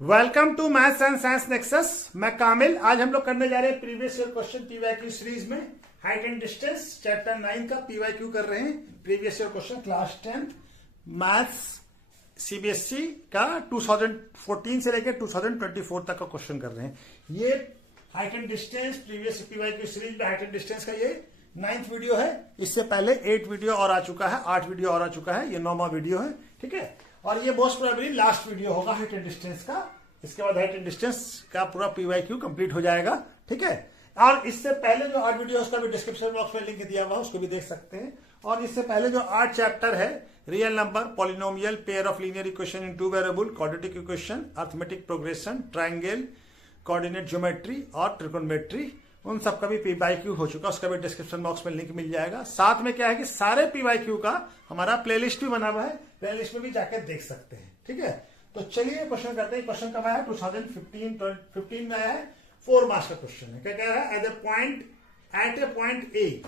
Welcome to maths and science nexus. मैं कामिल। आज हम लोग करने जा रहे हैं previous year question PYQ series में हाइट एंड डिस्टेंस चैप्टर 9 का पीवाईक्यू कर रहे हैं। Previous year question class 10 maths CBSE का 2014 से लेकर 2024 तक का क्वेश्चन कर रहे हैं। ये height and distance previous PYQ series में हाइट एंड डिस्टेंस का ये 9th वीडियो है। इससे पहले 8 वीडियो और आ चुका है, 8 वीडियो और आ चुका है। ये 9वां वीडियो है, ठीक है। और ये मोस्ट प्रोबेबली लास्ट वीडियो होगा हाइट एंड डिस्टेंस का। इसके बाद हाइट एंड डिस्टेंस का पूरा पीवाईक्यू कंप्लीट हो जाएगा, ठीक है। और इससे पहले जो 8 वीडियो उसका भी डिस्क्रिप्शन बॉक्स में लिंक दिया हुआ है, उसको भी देख सकते हैं। और इससे पहले जो 8 चैप्टर है, real number, polynomial, pair of linear equation in 2 variable, quadratic equation, arithmetic progression, triangle, coordinate geometry और ट्रिकोनोमेट्री, उन सब का भी पीवाईक्यू हो चुका है। उसका भी डिस्क्रिप्शन बॉक्स में लिंक मिल जाएगा। साथ में क्या है कि सारे पीवाईक्यू का हमारा प्लेलिस्ट भी बना हुआ है, प्लेलिस्ट में भी जाकर देख सकते हैं, ठीक है। तो चलिए क्वेश्चन करते हैं। क्वेश्चन कब आया है? 2015 में आया है। 4 मार्क्स का क्वेश्चन है। क्या कह रहा है? एट ए पॉइंट ए,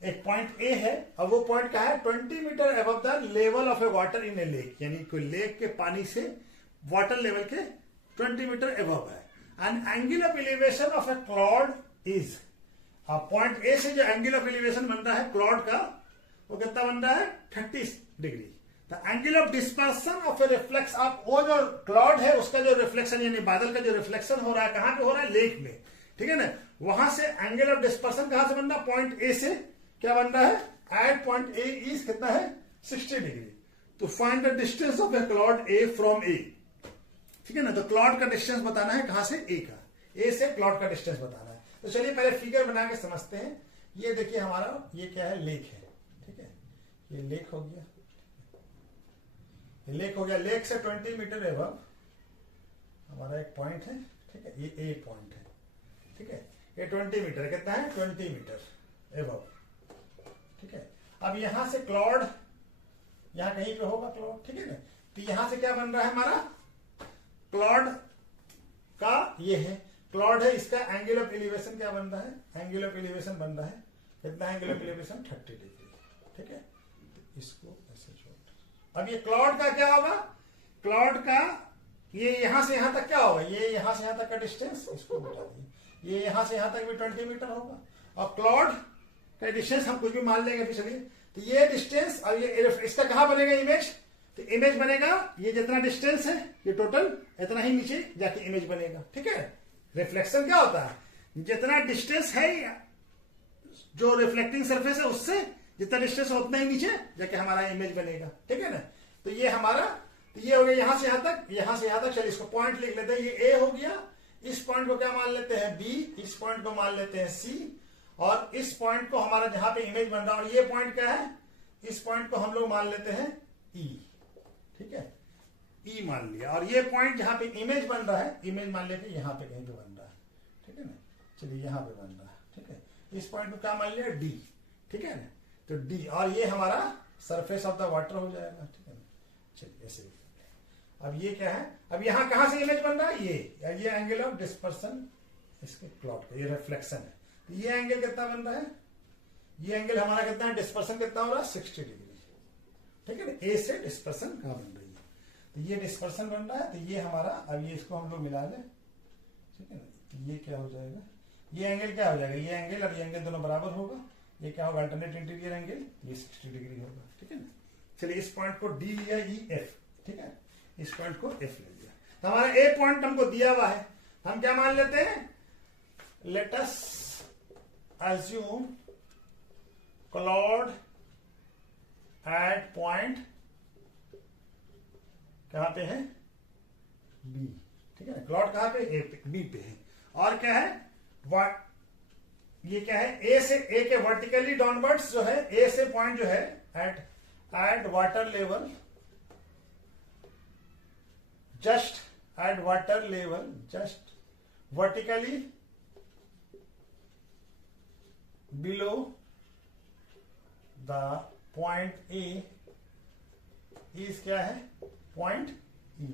एक पॉइंट ए है और वो पॉइंट क्या है? 20 metre above the level of a water in a lake, यानी कोई लेक के पानी से वाटर लेवल के 20 मीटर अबव है। An angle of elevation of a cloud is, point A से जो एंगल ऑफ एलिवेशन बन रहा है क्लाउड का, वो कितना बन रहा है? 30 degree. The angle of dispersion of A reflex, आप वो जो क्लाउड है उसका जो रिफ्लेक्शन यानी बादल का जो रिफ्लेक्शन हो रहा है, कहां पे हो रहा है? लेक में, ठीक है ना। वहां से एंगल ऑफ डिस्पर्सन कहां से बन रहा है? पॉइंट ए से क्या बन रहा है? एट पॉइंट ए इज कितना है? 60 डिग्री। तो find the distance of a cloud A from A, ठीक है ना। तो क्लाउड का डिस्टेंस बताना है कहां से? ए का। ए से क्लाउड का डिस्टेंस बताना है। तो चलिए पहले फिगर बना के समझते हैं। ये देखिए हमारा ये क्या है? लेक है, ठीक है। ये लेक हो गया, ये लेक हो गया। लेक से 20 मीटर एबव हमारा एक पॉइंट है, ठीक है। ये ए पॉइंट है, ठीक है। ये 20 मीटर कितना है? 20 मीटर एबव, ठीक है। अब यहां से क्लाउड यहां कहीं पे होगा क्लाउड, ठीक है ना। तो यहां से क्या बन रहा है हमारा? क्लाउड का ये है क्लाउड है, इसका एंगल ऑफ एलिवेशन क्या बन रहा है? एंगल ऑफ एलिवेशन बन रहा है कितना? एंगल ऑफ एलिवेशन 30 डिग्री, ठीक है। तो इसको ऐसे छोड़। अब ये क्लाउड का क्या होगा? क्लाउड का ये यहां से यहां तक क्या होगा? ये यहां से यहां तक का डिस्टेंस, इसको बता दिए। ये यहां से यहां तक भी 20 मीटर होगा। और क्लाउड का डिस्टेंस हम कुछ भी मान लेंगे चलिए। तो ये डिस्टेंस और ये इसका कहां बनेगा इमेज? तो इमेज बनेगा ये जितना डिस्टेंस है, ये टोटल इतना ही नीचे जाके इमेज बनेगा, ठीक है। रिफ्लेक्शन क्या होता है? जितना डिस्टेंस है जो रिफ्लेक्टिंग सरफेस है उससे जितना डिस्टेंस है उतना ही नीचे जाके हमारा इमेज बनेगा, ठीक है ना। तो ये हमारा, तो ये हो गया यहां से यहां तक, यहां से यहां तक। चलिए इसको पॉइंट लिख लेते हैं। ये ए हो गया। इस पॉइंट को क्या मान लेते हैं? बी। इस पॉइंट को मान लेते हैं सी। और इस पॉइंट को हमारा जहां पे इमेज बन रहा है, और ये पॉइंट क्या है? इस पॉइंट को हम लोग मान लेते हैं ई, ठीक है। ई मान लिया। और ये पॉइंट जहां पे इमेज बन रहा है, इमेज मान लेते यहां पे कहीं पे बन रहा है, ठीक है ना। चलिए यहां पे बन रहा है, ठीक है। इस पॉइंट को क्या मान लिया? डी, ठीक है ना। तो डी, और ये हमारा सरफेस ऑफ द वाटर हो जाएगा, ठीक है ना। चलिए ऐसे। अब ये क्या है? अब यहां कहां से इमेज बन रहा है? ये एंगल ऑफ डिस्पर्सन इसके क्लाउड का, ये रिफ्लेक्शन है। तो ये एंगल कितना बन रहा है? ये एंगल हमारा कितना है? डिस्पर्सन कितना हो रहा है? 60 डिग्री, ठीक है ना। ए से डिस्पर्सन कहां बन रही है? तो ये डिस्पर्सन बन रहा है। तो ये हमारा, अब ये इसको हम लोग मिला लें, ठीक है ना। तो ये क्या हो जाएगा? ये एंगल क्या हो जाएगा? ये एंगल और ये एंगल दोनों बराबर होगा। ये क्या होगा? Alternate interior angle. ये 60 डिग्री होगा, ठीक है ना। चलिए इस पॉइंट को डी लिया, ई एफ, ठीक है। इस पॉइंट को एफ ले लिया। तो हमारा ए पॉइंट हमको दिया हुआ है। हम क्या मान लेते हैं? Let us assume cloud at point कहां पे है? बी, ठीक है। क्लाउड कहां पे? ए पे, बी पे है। और क्या है? ये क्या है? ए से, ए के वर्टिकली डाउनवर्ड्स जो है, ए से पॉइंट जो है at water level, just at water level, just vertically below the point A is क्या है? पॉइंट ई,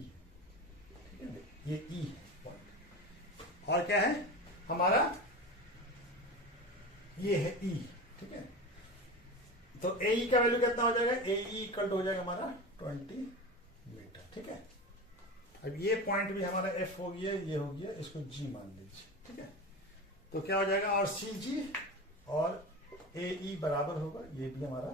ठीक है। ये ई है पॉइंट। और क्या है हमारा? ये है ई, ठीक है। तो ए ई का वैल्यू कितना हो जाएगा? ए ई इक्वल टू हो जाएगा हमारा 20 मीटर, ठीक है। अब ये पॉइंट भी हमारा एफ हो गया, ये हो गया, इसको जी मान लीजिए, ठीक है। तो क्या हो जाएगा, और सी जी और ए ई बराबर होगा, ये भी हमारा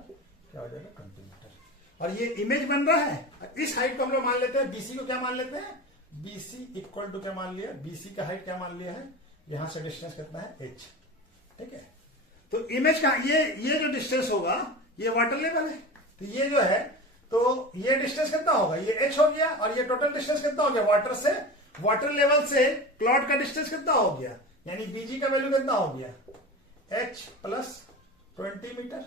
क्या हो जाएगा 20 मीटर। और ये इमेज बन रहा है, इस हाइट को हम लोग मान लेते हैं, बीसी को क्या मान लेते हैं, बीसी इक्वल टू क्या मान लिया, बीसी का हाइट क्या मान लिया है, यहां से डिस्टेंस कितना है एच, ठीक है। तो इमेज का ये जो डिस्टेंस होगा ये वाटर लेवल है, तो ये जो है, तो ये डिस्टेंस कितना होगा, ये एच हो गया, और ये टोटल डिस्टेंस कितना हो गया वाटर से, वाटर लेवल से क्लॉड का डिस्टेंस कितना हो गया, यानी बीजी का वैल्यू कितना हो गया, एच प्लस 20 मीटर,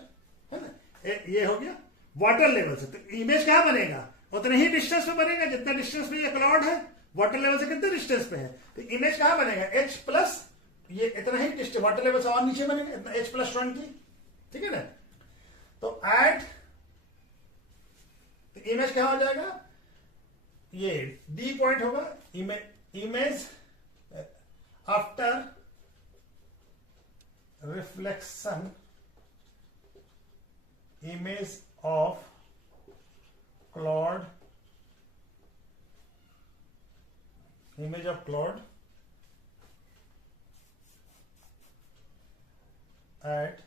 है ना। ये हो गया वाटर लेवल से। तो इमेज क्या बनेगा, उतने ही डिस्टेंस पे बनेगा जितना डिस्टेंस पे ये क्लाउड है, वाटर लेवल से कितने डिस्टेंस पे है, तो इमेज कहां बनेगा, एच प्लस ये इतना ही डिस्टेंस, वाटर लेवल से और नीचे बनेगा इतना, एच प्लस 20, ठीक है ना। तो एट इमेज क्या हो जाएगा, ये डी पॉइंट होगा, image after reflection, image of cloud, image of cloud at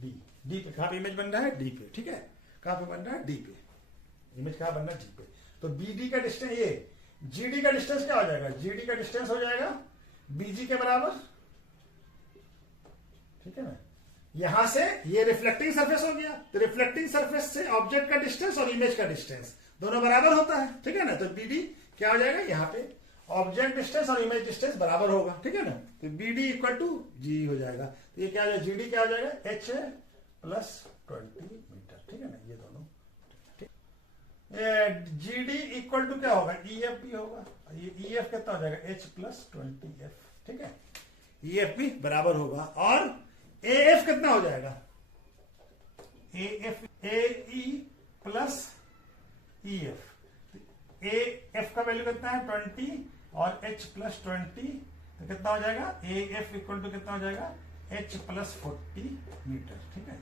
D, D पे कहां पे इमेज बन रहा है, डी पे, ठीक है। कहां पे बन रहा है, डी पे, इमेज कहां बन रहा है, डी पे। तो बीडी का डिस्टेंस, ये जीडी का डिस्टेंस क्या हो जाएगा, जीडी का डिस्टेंस हो जाएगा बीजी के बराबर, ठीक है ना। यहां से ये रिफ्लेक्टिंग सरफेस हो गया, तो रिफ्लेक्टिंग सरफेस से ऑब्जेक्ट का डिस्टेंस और इमेज का डिस्टेंस दोनों बराबर होता है, ठीक है ना। तो बीडी क्या हो जाएगा, यहां पे ऑब्जेक्ट डिस्टेंस और इमेज डिस्टेंस बराबर होगा, ठीक है ना। तो बीडी इक्वल टू जी हो जाएगा, तो ये क्या हो जाएगा, जीडी क्या हो जाएगा, एच प्लस 20 मीटर, ठीक है ना, ये दोनों। जीडी इक्वल टू क्या होगा, ई एफ भी होगा, ये ई एफ कितना हो जाएगा, एच प्लस 20 एफ, ठीक है। ई एफ भी बराबर होगा, और ए एफ कितना हो जाएगा, A F, A E plus E F, A F का वैल्यू कितना है 20 और एच प्लस 20, तो कितना हो जाएगा, ए एफ इक्वल टू कितना हो जाएगा, एच प्लस 40 मीटर, ठीक है।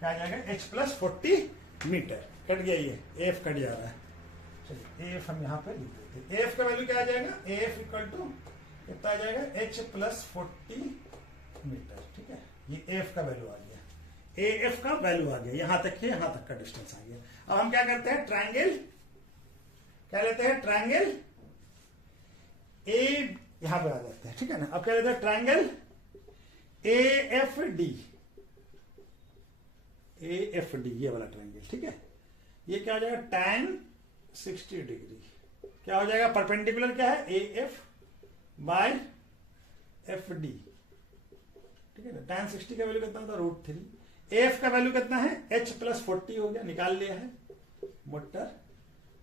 क्या आ जाएगा, एच प्लस 40 मीटर, कट गया, ये एफ कट जा रहा है, चलिए एफ हम यहां पे लिख देते हैं। एफ का वैल्यू क्या आ जाएगा, एफ इक्वल टू कितना आ जाएगा, एच प्लस 40 मीटर, ठीक है। ये एफ का वैल्यू आ गया, ए एफ का वैल्यू आ गया, यहां तक है, यहां तक का डिस्टेंस आ गया। अब हम क्या करते हैं, ट्रायंगल क्या लेते हैं, ट्रायंगल ए यहां पे आ जाते हैं, ठीक है ना। अब क्या लेते हैं, triangle A F D, A F D, ये वाला ट्रायंगल, ठीक है। ये क्या हो जाएगा, tan 60 डिग्री, क्या हो जाएगा, परपेंडिकुलर क्या है, A F by F D, ठीक है ना। tan 60 का वैल्यू कितना होता है, √3, एफ का वैल्यू कितना है, एच प्लस 40 हो गया, निकाल लिया है, मोटर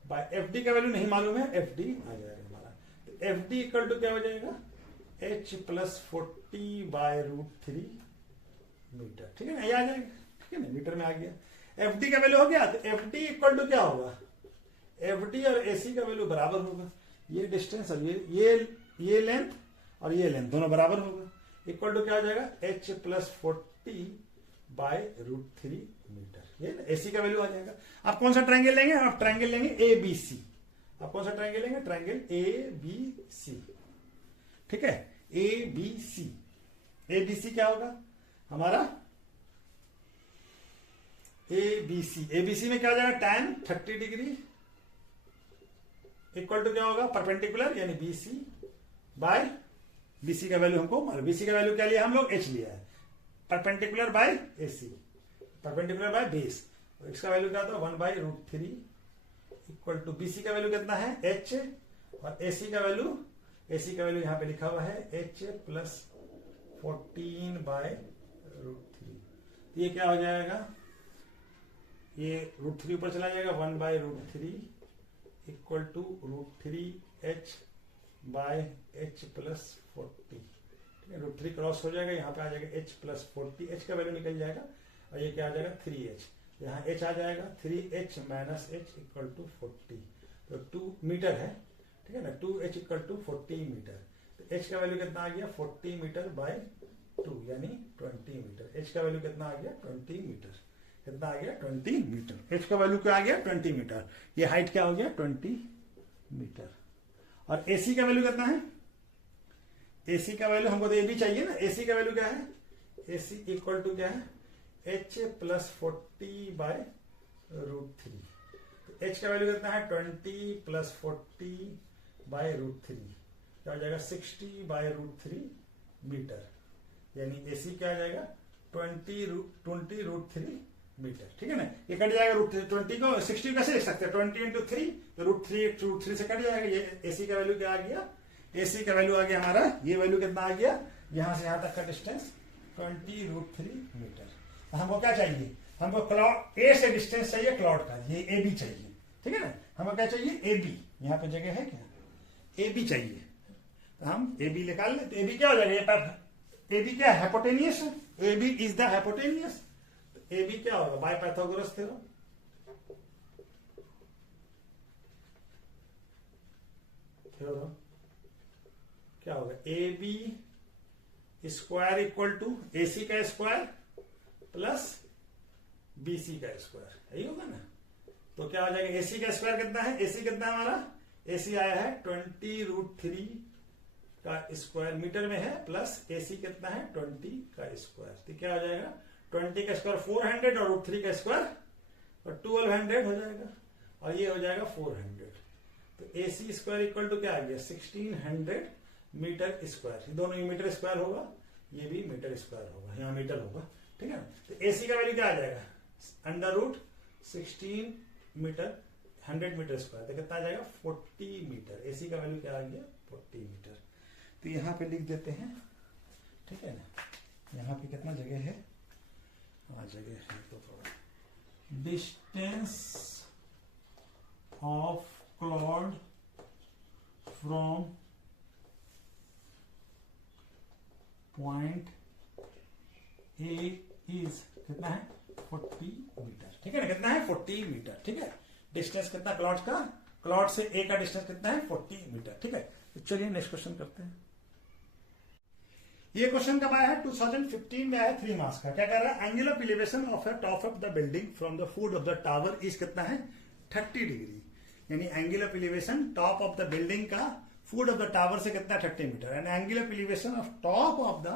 बाय एफ डी का वैल्यू नहीं मालूम है, एफ डी आ जाएगा हमारा। तो एफ डी इक्वल टू क्या हो जाएगा, एच प्लस 40 बाय √3 मीटर, ठीक है ना, ये आ जाएगा, ठीक है ना, मीटर में आ गया। एफ डी का वैल्यू हो गया, तो एफ डी इक्वल टू क्या होगा, एफ डी और एसी का वैल्यू बराबर होगा, ये डिस्टेंस और ये लेंथ और ये लेंथ दोनों बराबर होगा, इक्वल टू क्या हो जाएगा, एच प्लस 40 बाय √3 मीटर, ये एसी का वैल्यू आ जाएगा। आप कौन सा ट्रायंगल लेंगे, आप ट्रायंगल लेंगे ए बी सी, आप कौन सा ट्रायंगल लेंगे, ट्रायंगल ए बी सी, ठीक है, A B C. A B C क्या होगा हमारा, एबीसी, एबीसी में क्या हो जाएगा, tan 30 डिग्री इक्वल टू क्या होगा, परपेंडिकुलर यानी बीसी बाय, बीसी का वैल्यू हमको, बीसी का वैल्यू क्या लिया हम लोग, एच लिया है, perpendicular by AC, perpendicular by base, इसका वैल्यू क्या था 1/√3 इक्वल टू, बीसी का वैल्यू कितना है एच, और एसी का वैल्यू यहां पे लिखा हुआ है एच प्लस 14/√3, ये क्या हो जाएगा, ये √3 ऊपर चला जाएगा, 1/√3 equal to √3h by h plus 40, ठीक है। √3 क्रॉस हो जाएगा, यहाँ पे आ जाएगा h प्लस 40, h का वैल्यू निकल जाएगा, और ये क्या आ जाएगा 3h, यहाँ h आ जाएगा 3h minus h equal to 40, तो 2 मीटर है, ठीक है ना, 2h इक्वल टू 40 मीटर, तो h का वैल्यू कितना आ गया 40 मीटर बाय 2 यानी 20 मीटर, h का वैल्यू कितना आ गया 20 मीटर, कितना आ गया 20 मीटर, h का वैल्यू क्या आ गया 20 मीटर, ये हाइट क्या हो गया 20 मीटर, और AC का वैल्यू कितना है? AC का वैल्यू हमको तो AB चाहिए ना। AC का वैल्यू क्या है? AC इक्वल टू क्या है? H plus 40/√3। तो H का वैल्यू कितना है? 20 प्लस 40/√3, क्या हो जाएगा? 60/√3 मीटर। यानी AC क्या आ जाएगा? 20√3 मीटर। ठीक है ना, ये कट जाएगा √20 को 60 कैसे लिख सकते हैं? 20 इंटू 3, तो √3 से कट जाएगा। ये AC का वैल्यू क्या आ गया? AC का वैल्यू आ गया हमारा, ये वैल्यू कितना आ गया? यहां से यहां तक का डिस्टेंस 20√3 मीटर। हमको क्या चाहिए? हमको क्लॉट A से डिस्टेंस चाहिए क्लॉट का, ये AB चाहिए। ठीक है ना, हमको क्या चाहिए? AB। यहाँ पे जगह है क्या? AB चाहिए, तो हम AB निकाल लेते। AB क्या हो जाएगा? AB क्या है? Hypotenuse. AB is the hypotenuse. AB क्या होगा? By Pythagoras theorem. क्या होगा? AB square equal to AC का स्क्वायर प्लस BC का स्क्वायर, यही होगा ना। तो क्या हो जाएगा? AC का स्क्वायर कितना है? AC कितना है हमारा? AC आया है 20√3 का स्क्वायर मीटर में है, प्लस AC कितना है? 20 का स्क्वायर। तो क्या हो जाएगा? 20 का स्क्वायर 400 और √3 का स्क्वायर और 1200 हो जाएगा, और ये हो जाएगा 400। तो AC स्क्वायर इक्वल टू क्या आ गया? 1600 मीटर स्क्वायर। दोनों ही मीटर स्क्वायर होगा, ये भी मीटर स्क्वायर होगा, यहाँ मीटर होगा। ठीक है ना, तो AC का वैल्यू क्या आ जाएगा? √16 मीटर 100 मीटर स्क्वायर, तो कितना आ जाएगा? 40 मीटर। AC का वैल्यू क्या आ गया? 40 मीटर। तो यहाँ पे लिख देते हैं। ठीक है ना, यहाँ पे कितना जगह है? हाँ जगह है तो थोड़ा। Distance of clod from point A is कितना है? 40 मीटर। ठीक है ना, कितना है? 40 मीटर। ठीक है, डिस्टेंस कितना क्लॉड का? क्लॉड से A का डिस्टेंस कितना है? 40 मीटर। ठीक है, तो चलिए नेक्स्ट क्वेश्चन करते हैं। ये क्वेश्चन कब आया है? 2015 में आया, 3 मार्क्स का। क्या कर रहा है? Angle of elevation of the top of the building from the foot of the tower is कितना है? 30 डिग्री। यानी angle of elevation top of the building का फुट ऑफ द टावर से कितना? 30 metre. And angle of elevation of top of the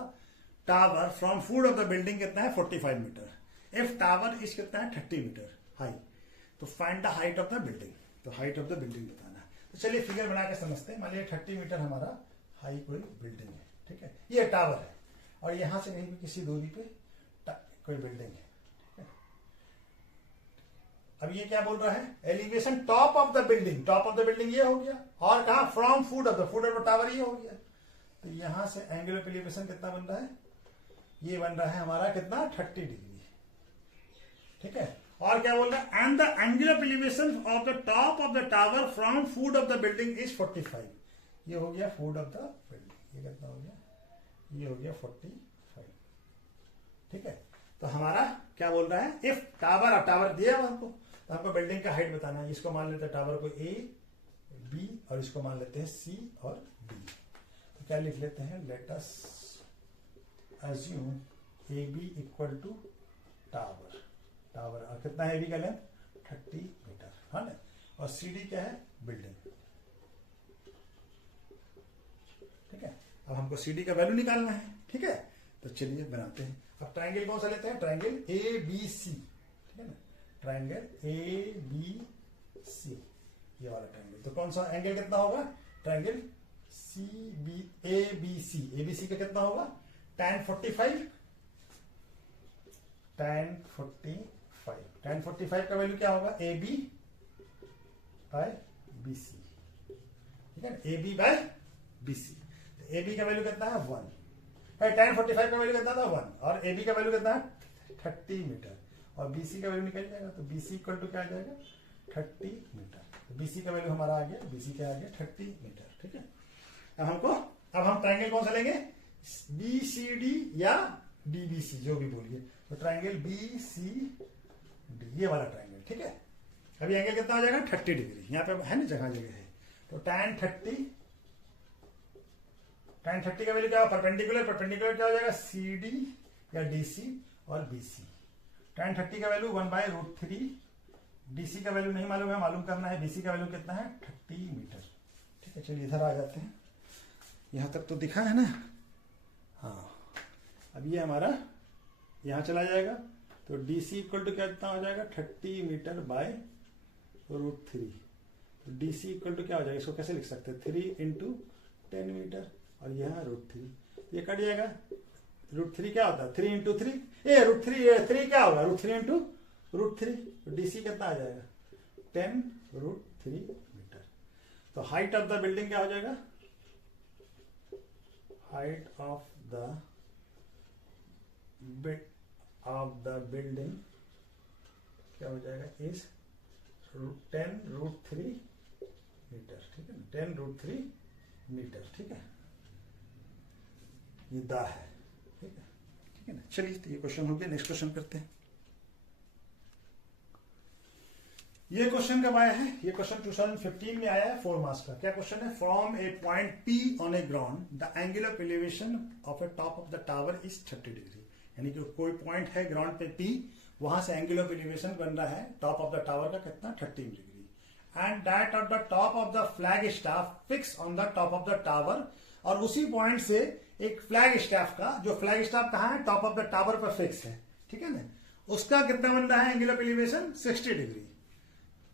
tower from foot of the building कितना है? 45 metre. If tower is कितना है? 30 metre high, तो find the height of the building. तो height of the building बताना। तो चलिए figure बना के समझते हैं। मान लीजिए 30 मीटर हमारा हाई कोई बिल्डिंग है। ठीक है, ये टावर है, और यहां से कहीं भी किसी दूरी पे कोई बिल्डिंग है। ठीक है, अब ये क्या बोल रहा है? Elevation top of the building. Top of the building ये हो गया, और कहा? From foot of the tower ये हो गया। तो यहां से एंगल ऑफ एलिवेशन कितना बन रहा है? ये बन रहा है हमारा कितना? 30 डिग्री। ठीक है, और क्या बोल रहा है? And the angle of elevation of the top of the tower from foot of the building is 45। ये हो गया फुट ऑफ द बिल्डिंग। ये कितना हो गया? ये हो गया 45। ठीक है, तो हमारा क्या बोल रहा है? इफ टावर, अब टावर दिया हुआ हमको, तो हमको बिल्डिंग का हाइट बताना है। इसको मान लेते हैं टावर को A, B, और इसको मान लेते हैं C और D। तो क्या लिख लेते हैं? Let us assume AB equal to tower. Tower और कितना है AB का लेंथ? 30 मीटर, है ना। और CD क्या है? बिल्डिंग। ठीक है, अब हमको CD का वैल्यू निकालना है। ठीक है, तो चलिए बनाते हैं। अब ट्रायंगल कौन सा लेते हैं? Triangle ABC। ठीक है ना, ट्रायंगल ABC, ये वाला ट्रायंगल। तो कौन सा एंगल कितना होगा? Triangle ABC। ABC का कितना होगा? tan 45। tan 45 का वैल्यू क्या होगा? AB by BC। ठीक है ना, AB बाय BC। AB का वैल्यू कितना है? 1। tan 45 का वैल्यू कितना था? 1। और AB का वैल्यू कितना है? 30 मीटर। और BC का वैल्यू निकल जाएगा, तो BC इक्वल टू क्या आ जाएगा? 30 मीटर। तो BC का वैल्यू हमारा आ गया, BC क्या आ गया? 30 मीटर। ठीक है, अब हम ट्रायंगल कौन सा लेंगे? BCD या DBC, जो भी बोलिए। तो ट्रायंगल BCD, ये वाला ट्रायंगल। ठीक है, अभी एंगल कितना हो जाएगा? 30 डिग्री। यहाँ पे है ना, जगह है। तो tan 30 का वैल्यू क्या होगा? परपेंडिकुलर क्या हो जाएगा? CD या DC और BC। tan 30 का वैल्यू 1/√3। DC का वैल्यू नहीं मालूम है, मालूम करना है। BC का वैल्यू कितना है? 30 मीटर। ठीक है, चलिए इधर आ जाते हैं। यहाँ तक तो दिखा है ना। हाँ, अब ये हमारा यहाँ चला जाएगा, तो डी सी इक्वल टू कितना हो जाएगा 30 मीटर बाय √3। तो डी सी इक्वल टू क्या हो जाएगा, इसको कैसे लिख सकते हैं 3 इंटू 10 मीटर और यहाँ √3, ये कट जाएगा। √3 क्या होता है 3 इंटू 3, √3 क्या होगा √3 इंटू √3, तो डी सी कितना आ जाएगा 10√3 मीटर। तो हाइट ऑफ द बिल्डिंग क्या हो जाएगा, हाइट ऑफ द बिल्डिंग क्या हो जाएगा इज 10√3 मीटर, ठीक है ना, 10√3 मीटर, ठीक है, ये दा है, ठीक है ना। चलिए, तो ये क्वेश्चन हो गया। नेक्स्ट क्वेश्चन करते हैं। ये क्वेश्चन कब आया है, ये क्वेश्चन 2015 में आया है 4 मार्क्स का। क्या क्वेश्चन है, from A point P on A ground the angle of elevation of A top of the tower is 30 degree. यानी कि कोई पॉइंट है ग्राउंड पे P, वहां से एंगल ऑफ एलिवेशन बन रहा है टॉप ऑफ द टावर का कितना 30 degree, and that of the top of the flag staff fix on the top of the tower. और उसी पॉइंट से एक फ्लैग स्टाफ का, जो फ्लैग स्टाफ कहाँ है टॉप ऑफ द टावर पर फिक्स है, ठीक है ना, उसका कितना बन रहा है एंगल ऑफ एलिवेशन 60 डिग्री।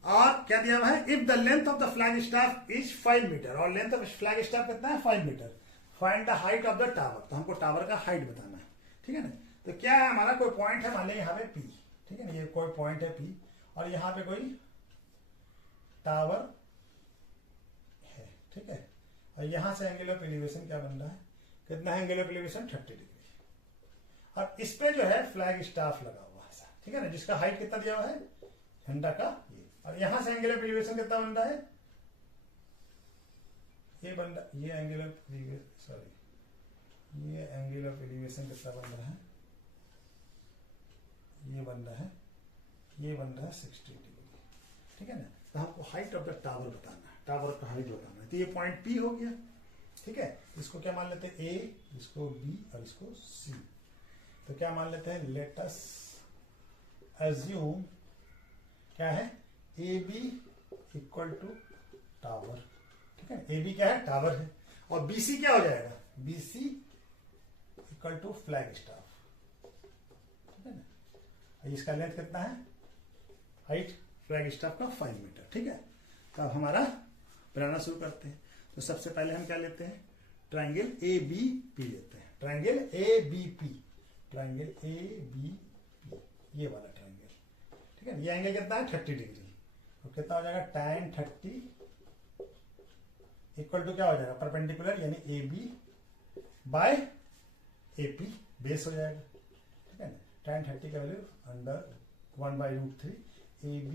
और क्या दिया हुआ है, if the length of the flag staff is 5 metre, और लेंथ ऑफ फ्लैग स्टाफ कितना है 5 metre, find the height of the tower. तो हमको टावर का हाइट बताना है, ठीक है ना। तो क्या है, हमारा कोई पॉइंट है, मान लें यहाँ पे P, ठीक है ना, ये कोई पॉइंट है P, और यहाँ पे कोई टावर है, ठीक है, और यहां से एंगल ऑफ एलिवेशन क्या बन रहा है, कितना है एंगल ऑफ एलिवेशन 30 डिग्री। अब इस पे जो है फ्लैग स्टाफ लगा हुआ है, ठीक है ना, जिसका हाइट कितना दिया हुआ है झंडा का ये, और यहां से एंगल ऑफ एलिवेशन कितना बन रहा है, ये बन रहा, ये एंगल ऑफ ये एंगल ऑफ एलिवेशन कितना बन रहा है, ये बन रहा है, ये बन रहा है 60 डिग्री, ठीक है ना। तो हमको हाइट ऑफ द टावर बताना है, टावर का हाइट बताना है। तो ये पॉइंट P हो गया, ठीक है। इसको क्या मान लेते हैं A, इसको B और इसको C। तो क्या मान लेते हैं, लेट अस अज्यूम क्या है AB इक्वल टू टावर, ठीक है। AB क्या है, टावर है, और BC क्या हो जाएगा, BC equal to flag staff, ठीक है ना। इसका लेंथ कितना है, हाइट फ्लैग स्टाफ का 5 मीटर, ठीक है। तो अब हमारा बनाना शुरू करते हैं। तो सबसे पहले हम क्या लेते हैं, ट्रायंगल ABP लेते हैं, ट्रायंगल ABP, ट्रायंगल ABP, ये वाला ट्रायंगल, ठीक है। ये एंगल कितना है 30 डिग्री, तो कितना हो जाएगा tan 30 इक्वल टू क्या हो जाएगा परपेंडिकुलर, यानी AB बाय AP बेस हो जाएगा, ठीक है ना। tan 30 का value under 1/√3 AB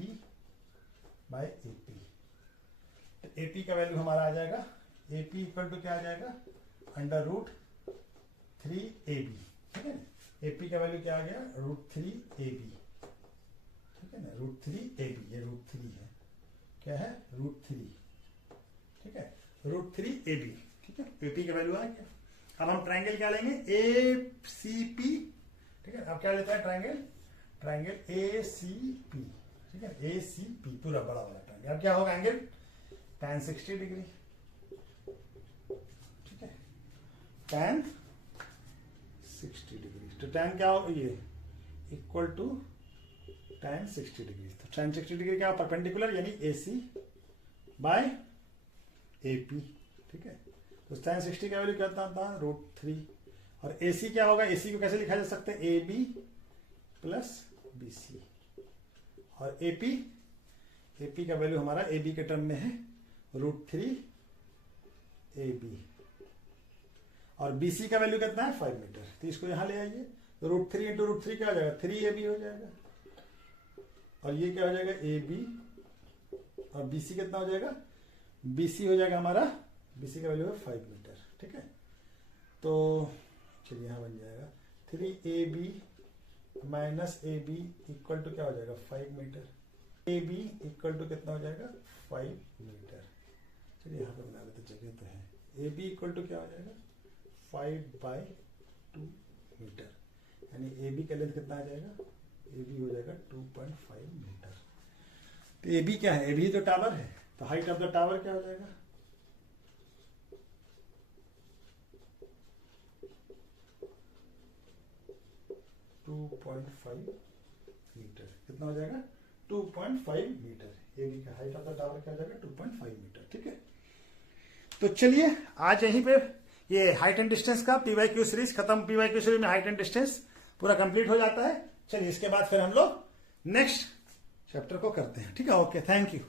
by AP। तो AP का वैल्यू हमारा आ जाएगा, AP इक्वल टू क्या आ जाएगा √3 AB, ठीक है ना। AP का वैल्यू क्या आ गया √3 AB, ठीक है ना, √3 AB, ये √3 है, क्या है √3, ठीक है, √3 AB, ठीक है। AP का वैल्यू आ गया। अब हम ट्रायंगल क्या लेंगे ACP, ठीक है। अब क्या लेता है ट्रायंगल ACP, ठीक है, ACP पूरा बड़ा वाला ट्रायंगल। अब क्या होगा एंगल tan 60 डिग्री, ठीक है, tan 60 डिग्री। तो tan क्या होगा, ये इक्वल टू tan 60 डिग्री। तो tan 60 डिग्री क्या परपेंडिकुलर, यानी AC बाय AP, ठीक है। तो tan 60 का वैल्यू क्या था √3, और AC क्या होगा, AC को कैसे लिखा जा सकता है AB प्लस BC, और AP का वैल्यू हमारा AB के टर्म में है √3 AB, और BC का वैल्यू कितना है 5 मीटर। तो इसको यहां ले आइए, तो √3 इंटू √3 क्या हो जाएगा 3 AB हो जाएगा, और ये क्या हो जाएगा AB, और BC कितना हो जाएगा, BC हो जाएगा हमारा, BC का वैल्यू है 5 मीटर, ठीक है। तो चलिए यहां बन जाएगा 3AB minus AB equal to क्या हो जाएगा 5 मीटर, AB इक्वल टू कितना हो जाएगा 5 मीटर। चलिए यहाँ पे बना लेते, जगह तो है। AB इक्वल टू क्या हो जाएगा 5/2 मीटर, यानी AB का लेंथ कितना आ जाएगा, AB हो जाएगा 2.5 मीटर। तो AB क्या है, AB तो टावर है, तो हाइट ऑफ द टावर क्या हो जाएगा 2.5 मीटर। कितना हो जाएगा? 2.5 मीटर। एबी का हाइट ऑफ द टावर क्या हो जाएगा? 2.5 मीटर। ठीक है, तो चलिए आज यहीं पे ये हाइट एंड डिस्टेंस का पीवाईक्यू सीरीज खत्म। पीवाईक्यू सीरीज में हाइट एंड डिस्टेंस पूरा कंप्लीट हो जाता है। चलिए इसके बाद फिर हम लोग नेक्स्ट चैप्टर को करते हैं। ठीक है, ओके, थैंक यू।